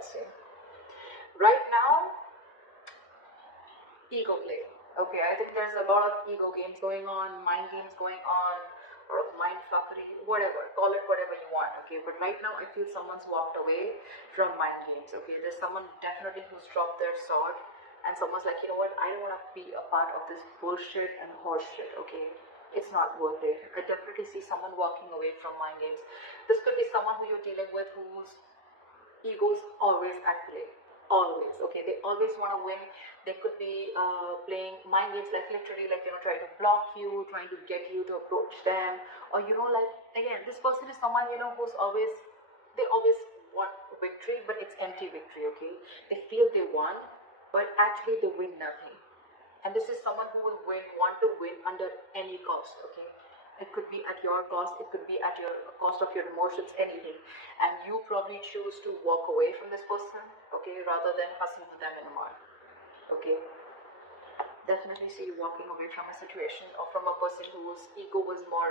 let's see. Right now, ego play. Okay, I think there's a lot of ego games going on, mind games going on, or mind fuckery, whatever. Call it whatever you want. Okay, but right now I feel someone's walked away from mind games. Okay, there's someone definitely who's dropped their sword, and someone's like, you know what? I don't want to be a part of this bullshit and horse shit. Okay, it's not worth it. I definitely see someone walking away from mind games. This could be someone who you're dealing with whose ego's always at play. Always. Okay, they always want to win. They could be playing mind games, like literally, like, you know, trying to block you, trying to get you to approach them, or, you know, like, again, this person is someone, you know, who's always, they always want victory, but it's empty victory. Okay, they feel they won, but actually they win nothing. And this is someone who will want to win under any cost. Okay, it could be at your cost, it could be at your cost of your emotions, anything. And you probably choose to walk away from this person, okay, rather than hustle with them in the mud. Okay, definitely see you walking away from a situation or from a person whose ego was more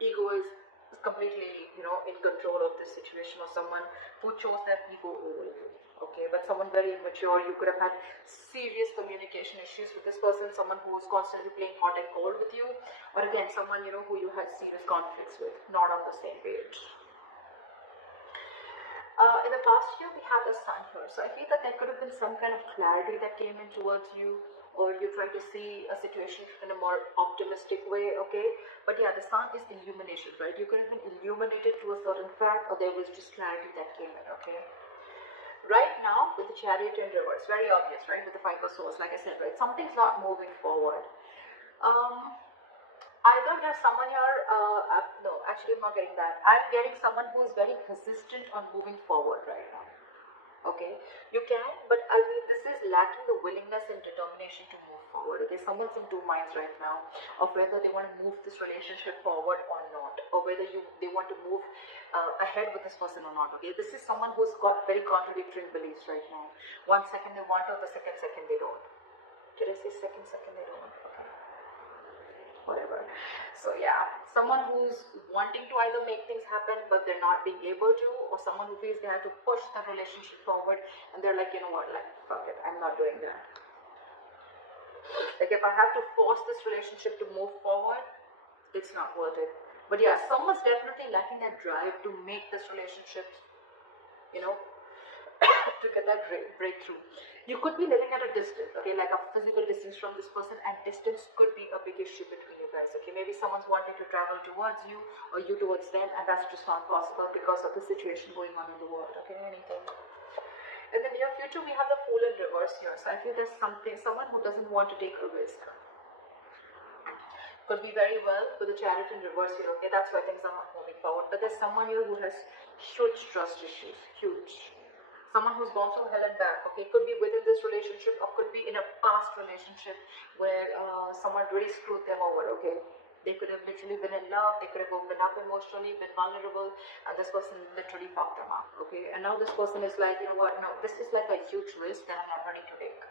ego is completely, you know, in control of this situation, or someone who chose their ego over you. Okay, but someone very immature. You could have had serious communication issues with this person, someone who was constantly playing hot and cold with you, or again, someone, you know, who you had serious conflicts with, not on the same page. In the past year, we have the sun here, so I feel that there could have been some kind of clarity that came in towards you, or you try to see a situation in a more optimistic way. Okay, but yeah, the sun is illumination, right? You could have been illuminated to a certain fact, or there was just clarity that came in. Okay, right now with the Chariot in reverse, very obvious, right? With the Five of Swords, like I said, right, something's not moving forward. Either there's someone here, no, actually I'm not getting that. I'm getting someone who is very persistent on moving forward right now. Okay, you can, but I mean, this is lacking the willingness and determination to move forward. Okay, someone's in two minds right now of whether they want to move this relationship forward or not, or whether they want to move ahead with this person or not. Okay, this is someone who's got very contradictory beliefs right now. 1 second they want, or the second they don't. Did I say second they don't? Okay, whatever. So yeah, someone who's wanting to either make things happen but they're not being able to, or someone who feels they have to push the relationship forward and they're like, you know what, like, fuck it, I'm not doing that. Like, if I have to force this relationship to move forward, it's not worth it. But yeah, someone's definitely lacking that drive to make this relationship, you know, to get that breakthrough. You could be living at a distance, okay, like a physical distance from this person, and distance could be a big issue between you guys. Okay, maybe someone's wanting to travel towards you, or you towards them, and that's just not possible because of the situation going on in the world. Okay, anything. In the near future, we have the Fool in reverse here, so I feel there's someone who doesn't want to take a risk. Could be very well with the Chariot in reverse here. Okay, that's why things are not moving forward. But there's someone here who has huge trust issues, huge. Someone who's gone through hell and back. Okay, could be within this relationship, or could be in a past relationship where someone really screwed them over. Okay, they could have literally been in love, they could have opened up emotionally, been vulnerable, and this person literally fucked them up. Okay, and now this person is like, you know what, no, this is like a huge risk that I'm not ready to take.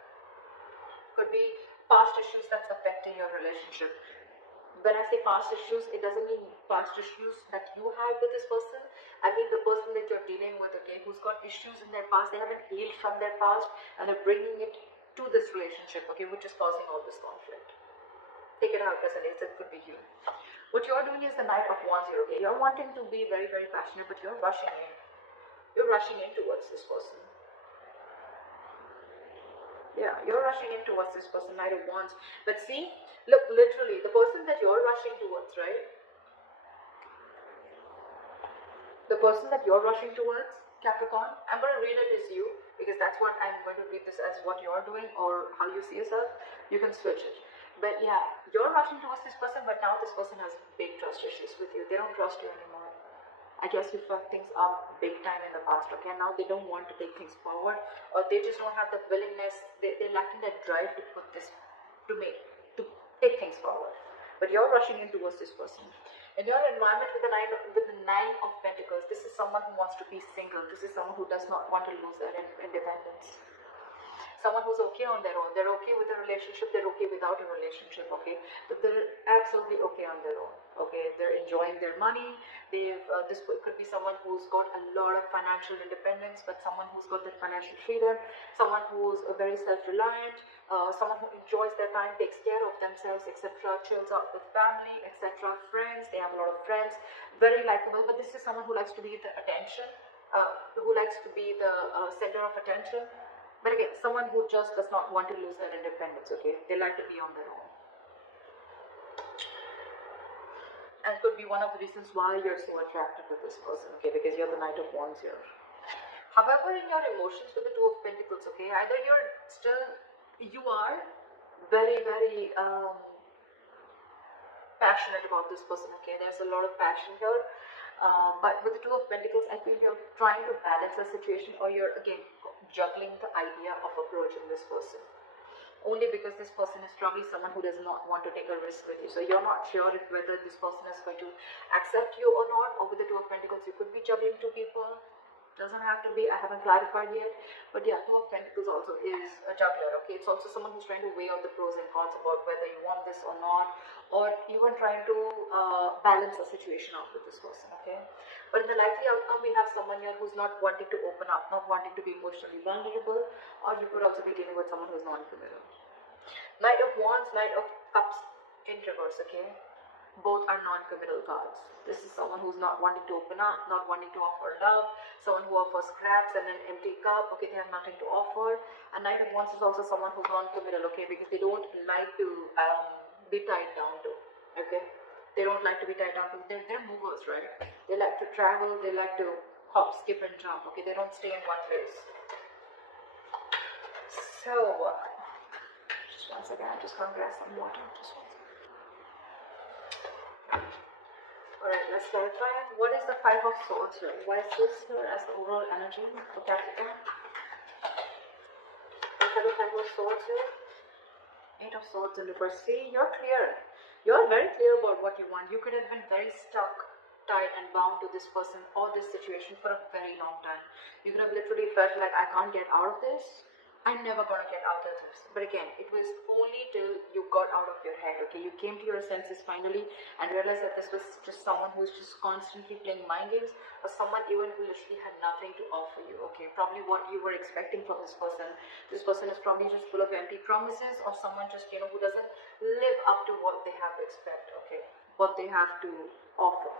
Could be past issues that's affecting your relationship. When I say past issues, it doesn't mean past issues that you had with this person. I mean the person that you're dealing with, okay, who's got issues in their past, they haven't healed from their past, and they're bringing it to this relationship, okay, which is causing all this conflict. Take it out as it is, it could be you. What you're doing is the Knight of Wands here, okay? You're wanting to be very, very passionate, but you're rushing in. You're rushing in towards this person. Yeah, you're rushing in towards this person, Knight of Wands. But see, look, literally, the person that you're rushing towards, right? The person that you're rushing towards, Capricorn, I'm going to read it as you, because that's what I'm going to read this as what you're doing, or how you see yourself. You can switch it. But yeah, you're rushing towards this person, but now this person has big trust issues with you. They don't trust you anymore. I guess you fucked things up big time in the past, okay? Now they don't want to take things forward, or they just don't have the willingness, they're lacking that drive to put this, to take things forward. But you're rushing in towards this person. In your environment with the Nine of Pentacles, this is someone who wants to be single. This is someone who does not want to lose their independence. someone who's okay on their own. They're okay with a relationship, they're okay without a relationship, okay? But they're absolutely okay on their own, okay? They're enjoying their money. This could be someone who's got a lot of financial independence, but someone who's got that financial freedom, someone who's very self-reliant, someone who enjoys their time, takes care of themselves, etc., chills out with family, etc., friends. They have a lot of friends, very likable. But this is someone who likes to be the attention, who likes to be the center of attention. But again, someone who just does not want to lose their independence, okay? They like to be on their own. And could be one of the reasons why you're so attracted to this person, okay? Because you're the Knight of Wands here. However, in your emotions with the Two of Pentacles, okay, either you are very, very passionate about this person, okay? There's a lot of passion here. But with the Two of Pentacles, I feel you're trying to balance the situation, or you're, again, juggling the idea of approaching this person. Only because this person is probably someone who does not want to take a risk with you. So you're not sure if whether this person is going to accept you or not. Or with the Two of Pentacles, you could be juggling two people. Doesn't have to be, I haven't clarified yet. But yeah, Two of Pentacles also is a juggler, okay? It's also someone who's trying to weigh out the pros and cons about whether you want this or not, or even trying to balance the situation out with this person, okay? But in the likely outcome, we have someone here who's not wanting to open up, not wanting to be emotionally vulnerable, or you could also be dealing with someone who's non-committal. Knight of Wands, Knight of Cups in reverse, okay? Both are non-committal cards. This is someone who's not wanting to open up, not wanting to offer love, someone who offers scraps and an empty cup, okay? They have nothing to offer. And Knight of Wands is also someone who's non-committal, okay? Because they don't like to be tied down to, okay? They don't like to be tied down to, they're movers, right? They like to travel, they like to hop, skip and jump, okay? They don't stay in one place. So, just one second, I'm just going to grab some water. Just one second. Alright, let's clarify. What is the Five of Swords here? Why is this here as the overall energy for Capricorn? We have the Five of Swords here. Eight of Swords in reverse. See, you're clear. You're very clear about what you want. You could have been very stuck, tied and bound to this person or this situation for a very long time. You could have literally felt like, I can't get out of this. I'm never gonna get out of this. But again, it was only till you got out of your head, okay? You came to your senses finally and realized that this was just someone who's just constantly playing mind games, or someone even who literally had nothing to offer you, okay? Probably what you were expecting from this person. This person is probably just full of empty promises, or someone just, you know, who doesn't live up to what they have to expect, okay? What they have to offer.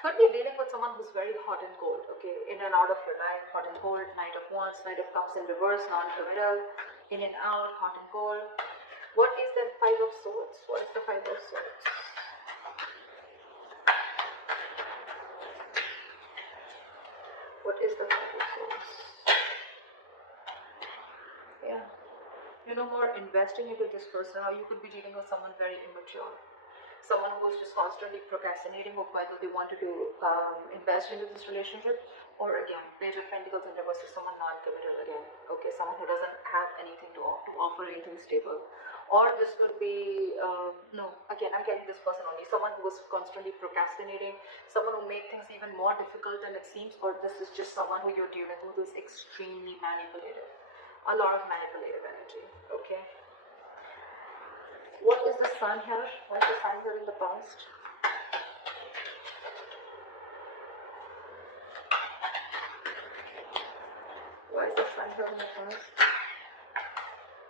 Could be dealing with someone who's very hot and cold, okay, in and out of your life, hot and cold, Knight of Wands, Knight of Cups in reverse, non-committal, in and out, hot and cold. What is the Five of Swords? What is the Five of Swords? What is the Five of Swords? Yeah. You know, more investing into this person, or you could be dealing with someone very immature. Someone who is just constantly procrastinating of whether they wanted to invest into this relationship, or again, Page of Pentacles in reverse is someone non-committal again, okay, someone who doesn't have anything to offer, anything stable. Or this could be, no, again, I'm getting this person only, someone who is constantly procrastinating, someone who makes things even more difficult than it seems, or this is just someone who you're dealing with who is extremely manipulative, a lot of manipulative energy, okay. What is the Sun here? What is the Sun here in the past? Why is the Sun here in the past?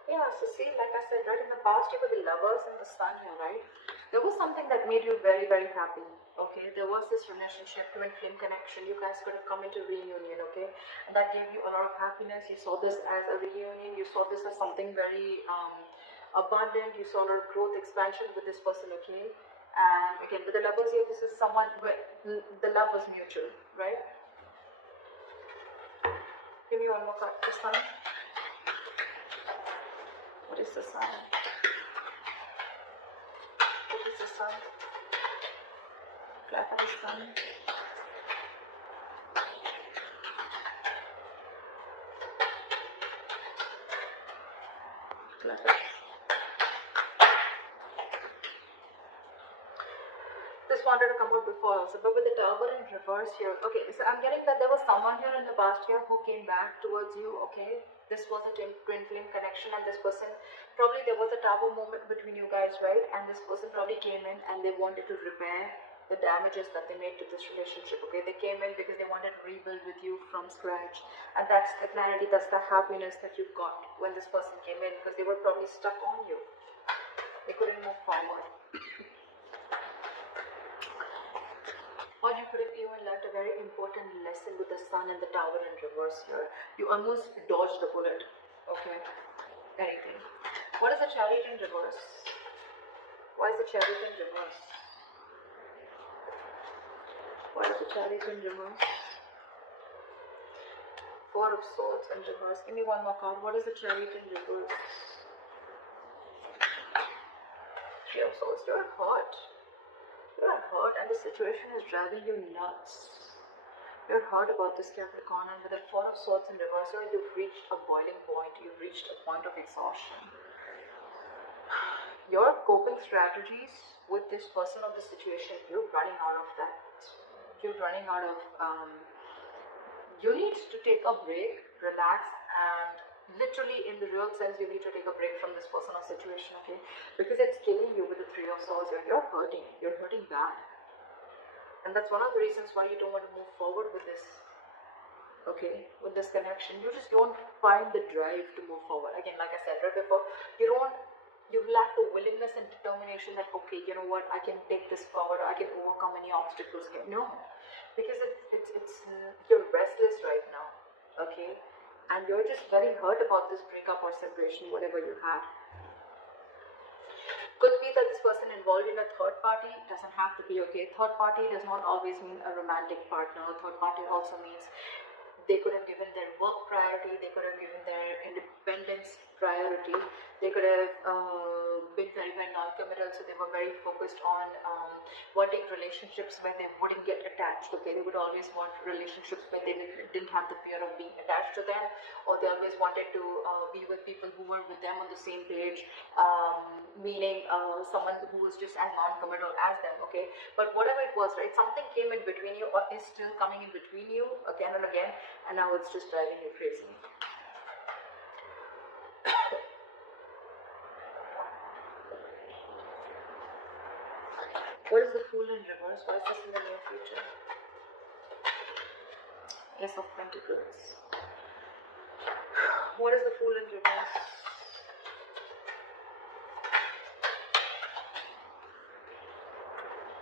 Yeah, so see, like I said, right in the past you were the Lovers and the Sun here, right? There was something that made you very, very happy, okay? There was this relationship, twin flame connection. You guys could have come into reunion, okay? And that gave you a lot of happiness. You saw this as a reunion. You saw this as something very abundant. You saw a lot of growth, expansion with this person, okay? And again, with the Lovers here, this is someone where the love was mutual, right? Give me one more card. The Sun. What is the Sun? What is the Sun? Clarify the Sun. This wanted to come out before also, but with the Tower in reverse here. Okay, so I'm getting that there was someone here in the past year who came back towards you, okay? This was a twin flame connection, and this person, probably there was a Tower moment between you guys, right? And this person probably came in and they wanted to repair the damages that they made to this relationship, okay? They came in because they wanted to rebuild with you from scratch, and that's the clarity, that's the happiness that you got when this person came in, because they were probably stuck on you. They couldn't move forward. Or you could have even learned a very important lesson with the Sun and the Tower in reverse here. You almost dodged the bullet. Okay. Anything. What is the Chariot in reverse? Why is the Chariot in reverse? Why is the Chariot in reverse? Four of Swords in reverse. Give me one more card. What is the Chariot in reverse? Three of Swords. You're hurt. You're hurt, and the situation is driving you nuts. You're hurt about this, Capricorn, and with the Four of Swords in reverse, you've reached a boiling point. You've reached a point of exhaustion. Your coping strategies with this person or the situation, you're running out of that. You're running out of, you need to take a break, relax, and literally in the real sense, you need to take a break from this person or situation, okay? Because it's killing you with the Three of Swords. You're hurting bad. And that's one of the reasons why you don't want to move forward with this, okay? With this connection. You just don't find the drive to move forward. Again, like I said right before, you lack the willingness and determination that, okay, you know what, I can take this forward, or I can overcome any obstacles here. No, because you're restless right now, okay? And you're just very hurt about this breakup or separation, whatever you had. Could be that this person involved in a third party, doesn't have to be, okay? Third party does not always mean a romantic partner. Third party also means they could have given their work priority, they could have given their independence priority, they could have been very, very non-committal, so they were very focused on wanting relationships where they wouldn't get attached, okay? They would always want relationships where they didn't have the fear of being attached to them, or they always wanted to be with people who were with them on the same page, meaning someone who was just as non-committal as them, okay? But whatever it was, right, something came in between you, or is still coming in between you again and again, and now it's just driving you crazy. What is the Fool in reverse? What is this in the near future? Ace of Pentacles. What is the Fool in reverse?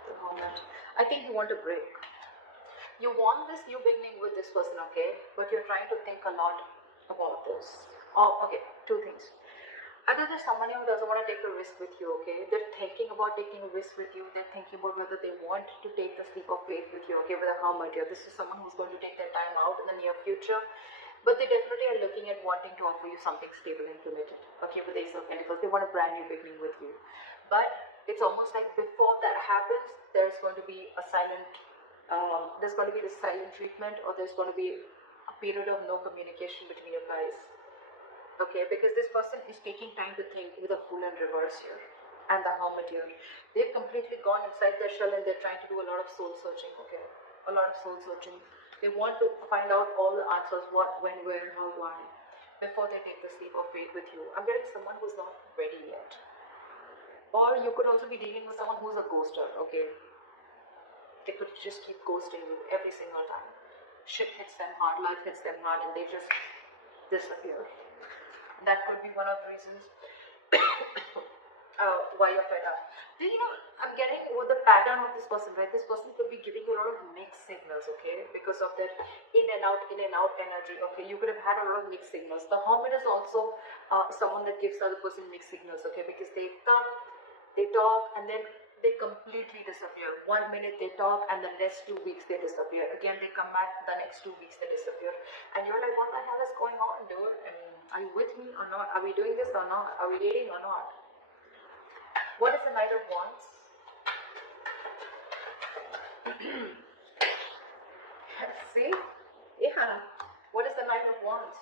The Hermit. I think you want a break. You want this new beginning with this person, okay? But you're trying to think a lot about this. Oh, okay, two things. Either there's someone who doesn't want to take a risk with you, okay? They're thinking about taking a risk with you. They're thinking about whether they want to take the leap of faith with you, okay? With a Hermit here. This is someone who's going to take their time out in the near future. But they definitely are looking at wanting to offer you something stable and committed, okay? With the Ace of Pentacles. They want a brand new beginning with you. But it's almost like before that happens, there's going to be a silent, there's going to be the silent treatment, or there's going to be a period of no communication between you guys. Okay, because this person is taking time to think with a Fool in reverse here and the Hermit here. They've completely gone inside their shell and they're trying to do a lot of soul searching, okay? A lot of soul searching. They want to find out all the answers, what, when, where, how, why, before they take the leap of faith with you. I'm getting someone who's not ready yet. Or you could also be dealing with someone who's a ghoster, okay? They could just keep ghosting you every single time. Shit hits them hard, life hits them hard, and they just disappear. That could be one of the reasons why you're fed up. You know, I'm getting with the pattern of this person, right? This person could be giving you a lot of mixed signals, okay? Because of that in and out energy, okay? You could have had a lot of mixed signals. The Hermit is also someone that gives the other person mixed signals, okay? Because they come, they talk, and then they completely disappear. 1 minute they talk, and the next 2 weeks they disappear. Again, they come back, the next 2 weeks they disappear. And you're like, what the hell is going on, dude? I mean, are you with me or not? Are we doing this or not? Are we dating or not? What is the Knight of Wands? See? Yeah. What is the Knight of Wands?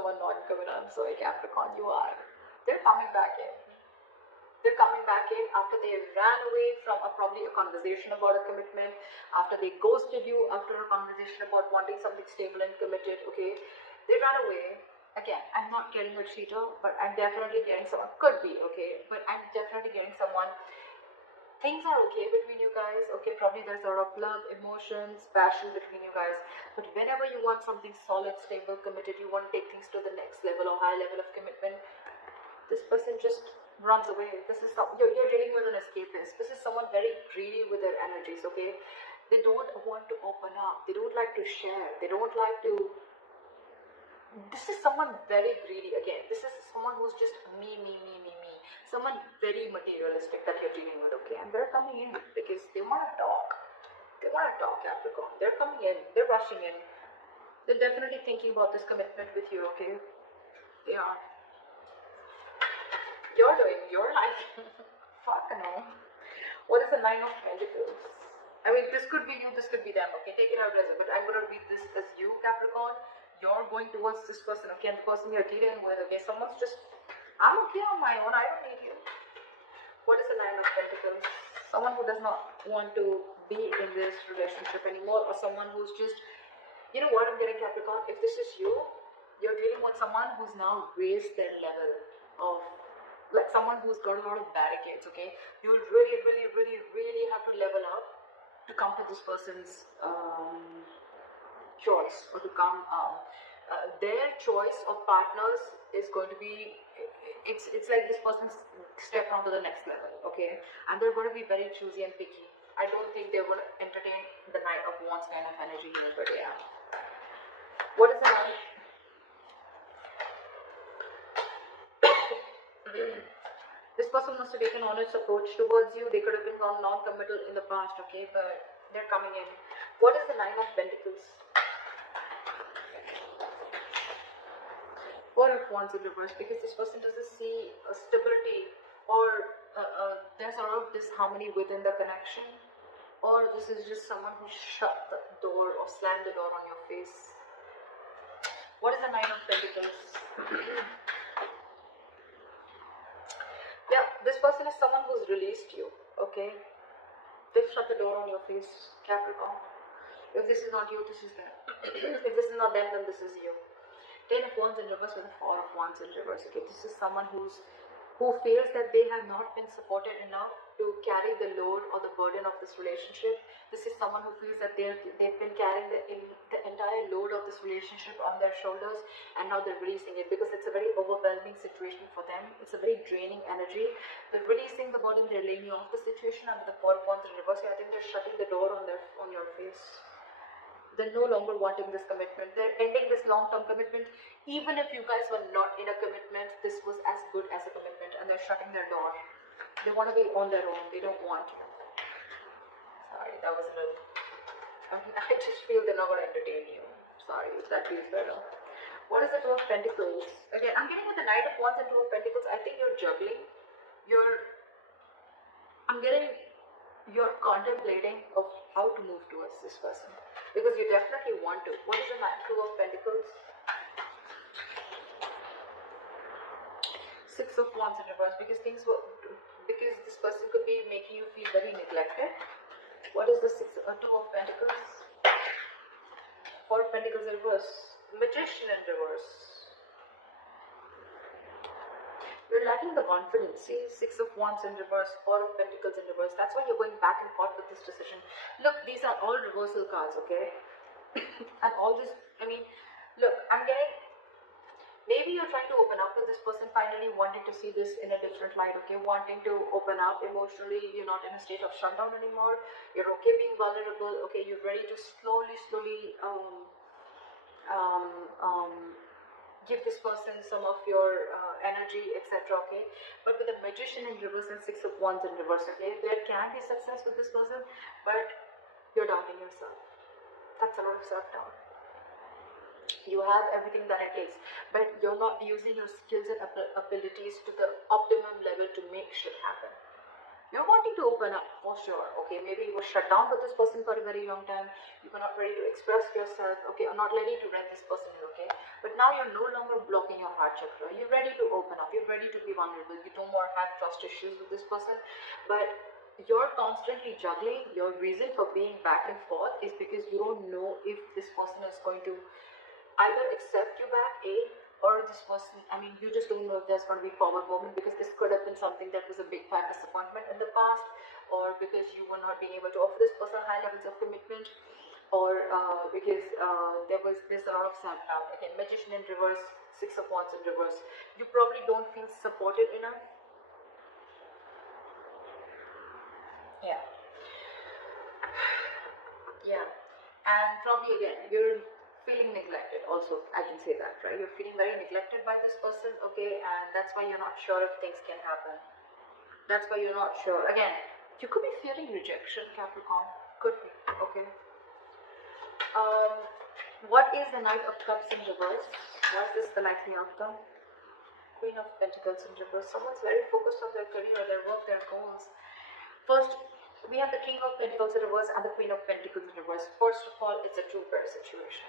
someone non-committal. I'm sorry, Capricorn, you are. They're coming back in. They're coming back in after they ran away from probably a conversation about a commitment, after they ghosted you, after a conversation about wanting something stable and committed, okay? They ran away. Again, I'm not getting a cheater, but I'm definitely getting someone, could be, okay? But I'm definitely getting someone. Things are okay between you guys, okay? Probably there's a lot of love, emotions, passion between you guys. But whenever you want something solid, stable, committed, you want to take things to the next level or high level of commitment, this person just runs away. This is you're dealing with an escapist. This is someone very greedy with their energies, okay? They don't want to open up. They don't like to share. They don't like to. This is someone very greedy. Again, this is someone who's just me. Someone very materialistic that you're dealing with, okay? And they're coming in because they want to talk. They want to talk, Capricorn. They're coming in. They're rushing in. They're definitely thinking about this commitment with you, okay? They are. You're doing your life. Fuck no. What is the Nine of Pentacles? I mean, this could be you, this could be them, okay? Take it out as it, but I'm going to read this as you, Capricorn. You're going towards this person, okay? And the person you're dealing with, okay? Someone's just, I'm okay on my own, I don't need you. What is the Nine of Pentacles? Someone who does not want to be in this relationship anymore, or someone who's just, you know what I'm getting, Capricorn? If this is you, you're dealing with someone who's now raised their level of, like someone who's got a lot of barricades, okay? You will really have to level up to come to this person's choice, or to come, their choice of partners is going to be, it's like this person's step on to the next level, okay? And they're going to be very choosy and picky. I don't think they're going to entertain the Knight of Wands kind of energy here, but yeah. What is the Knight? This person must have taken honest approach towards you. They could have been non-committal in the past, okay? But they're coming in. What is the Nine of Pentacles? Four of Wands in reverse, because this person doesn't see a stability, or there's a lot of disharmony within the connection, or this is just someone who shut the door or slammed the door on your face. What is the Nine of Pentacles? Yeah, this person is someone who's released you, okay? They've shut the door on your face, Capricorn. If this is not you, this is them. If this is not them, then this is you. Ten of Wands in reverse with a Four of Wands in reverse, okay? This is someone who feels that they have not been supported enough to carry the load or the burden of this relationship. This is someone who feels that they've been carrying the entire load of this relationship on their shoulders, and now they're releasing it because it's a very overwhelming situation for them. It's a very draining energy. They're releasing the burden, they're laying off the situation, and the Four of Wands in reverse, I think they're shutting the door on your face. They're no longer wanting this commitment. They're ending this long-term commitment. Even if you guys were not in a commitment, this was as good as a commitment, and they're shutting their door. They want to be on their own. They don't want you. Sorry, that was a little... I just feel they're not going to entertain you. Sorry, if that feels better. What is the Two of Pentacles? Again, I'm getting with the Knight of Wands and Two of Pentacles. I think you're juggling. You're contemplating of how to move towards this person, because you definitely want to. What is the Two of Pentacles? Six of Wands in reverse, because this person could be making you feel very neglected. What is the Two of Pentacles? Four of Pentacles in reverse. Magician in reverse. You're lacking the confidence. See, Six of Wands in reverse, Four of Pentacles in reverse. That's why you're going back and forth with this decision. Look, these are all reversal cards, okay? And all this, I mean, look, I'm getting, maybe you're trying to open up with this person, finally wanting to see this in a different light, okay? Wanting to open up emotionally. You're not in a state of shutdown anymore. You're okay being vulnerable, okay? You're ready to slowly give this person some of your energy, etc., okay? But with the Magician in reverse and Six of Wands in reverse, okay, there can be success with this person, but you're doubting yourself. That's a lot of self-doubt. You have everything that it takes, but you're not using your skills and abilities to the optimum level to make shit happen. You're wanting to open up for sure. Okay, maybe you were shut down with this person for a very long time. You were not ready to express yourself. Okay, or not ready to let this person in. Okay, but now you're no longer blocking your heart chakra. You're ready to open up. You're ready to be vulnerable. You don't more have trust issues with this person, but you're constantly juggling. Your reason for being back and forth is because you don't know if this person is going to either accept you back, or this person, I mean, you just don't know if there's going to be forward movement, because this could have been something that was a big fat disappointment in the past, or because you were not being able to offer this person high levels of commitment, or because there's a lot of self-doubt. Again, Magician in reverse, Six of Wands in reverse. You probably don't feel supported enough. Yeah. Yeah. And probably again, you're feeling neglected also. I can say that, right? You're feeling very neglected by this person, okay? And that's why you're not sure if things can happen. That's why you're not sure. Again, you could be fearing rejection, Capricorn. Could be, okay? What is the Knight of Cups in reverse? What is this the likely outcome? Queen of Pentacles in reverse. Someone's very focused on their career, their work, their goals. First, we have the King of Pentacles in reverse and the Queen of Pentacles in reverse. First of all, it's a true pair situation.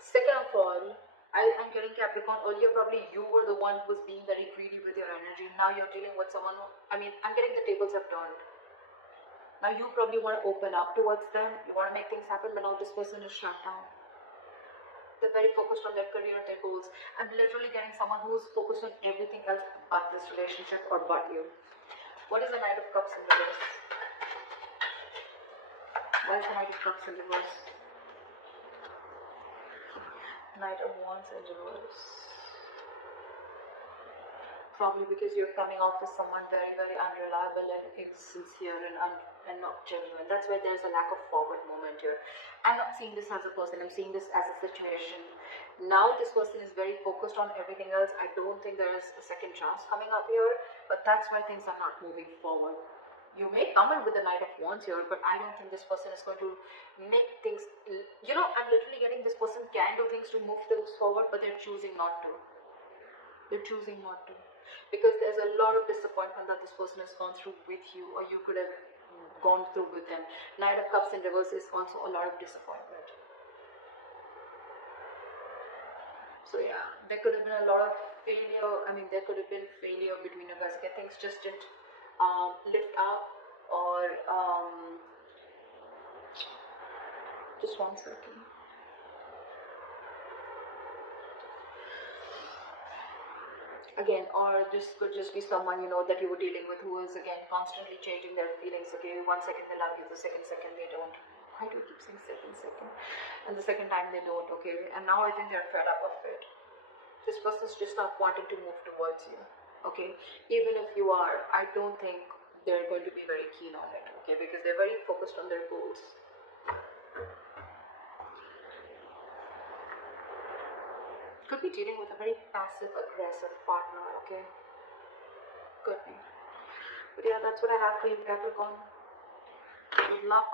Second of all, I'm getting Capricorn. Earlier, probably you were the one who was being very greedy with your energy. Now you're dealing with someone who, I'm getting the tables have turned. Now you probably want to open up towards them. You want to make things happen, but now this person is shut down. They're very focused on their career, their goals. I'm literally getting someone who's focused on everything else but this relationship or but you. What is the Knight of Cups in reverse? Why is the Knight of Cups in reverse? Knight of Wands in reverse. Probably because you're coming off as someone very, very unreliable and insincere and not genuine. That's why there's a lack of forward movement here. I'm not seeing this as a person, I'm seeing this as a situation. Now this person is very focused on everything else. I don't think there is a second chance coming up here, but that's why things are not moving forward. You may come in with the Knight of Wands here, but I don't think this person is going to make things, I'm literally getting this person can do things to move things forward, but they're choosing not to. They're choosing not to. Because there's a lot of disappointment that this person has gone through with you, or you could have gone through with them. Knight of Cups in reverse is also a lot of disappointment. So yeah, there could have been a lot of failure. There could have been failure between you guys. Okay, things just didn't lift up, or just one second. Again, or this could just be someone that you were dealing with who is again constantly changing their feelings. Okay, 1 second they love you, the second they don't. Why do I keep saying second? And the second time they don't. Okay, and now I think they're fed up of it. This person's just not wanting to move towards you. Okay, even if you are, I don't think they're going to be very keen on it. Okay, because they're very focused on their goals. Could be dealing with a very passive aggressive partner. Okay, could be. But yeah, that's what I have for you, Capricorn. Good luck.